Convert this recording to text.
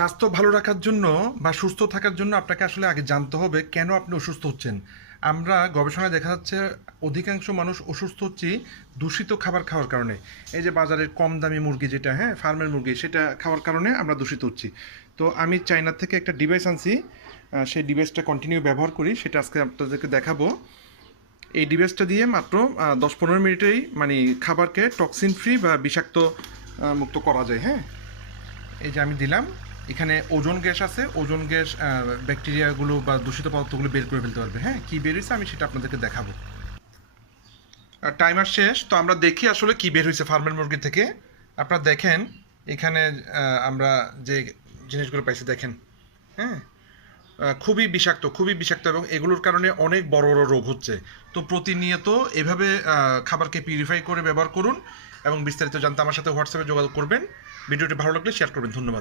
স্বাস্থ্য ভালো রাখার জন্য বা সুস্থ থাকার জন্য আপনাকে আসলে আগে জানতে হবে কেন আপনি অসুস্থ হচ্ছেন। আমরা গবেষণায় দেখা যাচ্ছে অধিকাংশ মানুষ অসুস্থ হচ্ছি দূষিত খাবার খাওয়ার কারণে। এই যে বাজারের কম দামি মুরগি যেটা, হ্যাঁ, ফার্মের মুরগি, সেটা খাওয়ার কারণে আমরা দূষিত হচ্ছি। তো আমি চায়না থেকে একটা ডিভাইস আনছি, সেই ডিভাইসটা কন্টিনিউ ব্যবহার করি, সেটা আজকে আপনাদেরকে দেখাবো। এই ডিভাইসটা দিয়ে মাত্র 10-15 মিনিটেই মানে খাবারকে টক্সিন ফ্রি বা বিষাক্ত মুক্ত করা যায়। হ্যাঁ, এই যে আমি দিলাম, এখানে ওজোন গ্যাস আছে, ওজোন গ্যাস ব্যাকটেরিয়াগুলো বা দূষিত পদার্থগুলো বের করে ফেলতে পারবে। হ্যাঁ, কী বের হয়েছে আমি সেটা আপনাদেরকে দেখাবো। আর টাইমার শেষ, তো আমরা দেখি আসলে কি বের হয়েছে ফার্মের মুরগি থেকে। আপনারা দেখেন এখানে আমরা যে জিনিসগুলো পাইছি দেখেন। হ্যাঁ, খুবই বিষাক্ত, খুবই বিষাক্ত, এবং এগুলোর কারণে অনেক বড় বড় রোগ হচ্ছে। তো প্রতিনিয়ত এভাবে খাবারকে পিউরিফাই করে ব্যবহার করুন, এবং বিস্তারিত জানতে আমার সাথে হোয়াটসঅ্যাপে যোগাযোগ করবেন। ভিডিওটি ভালো লাগলে শেয়ার করবেন। ধন্যবাদ।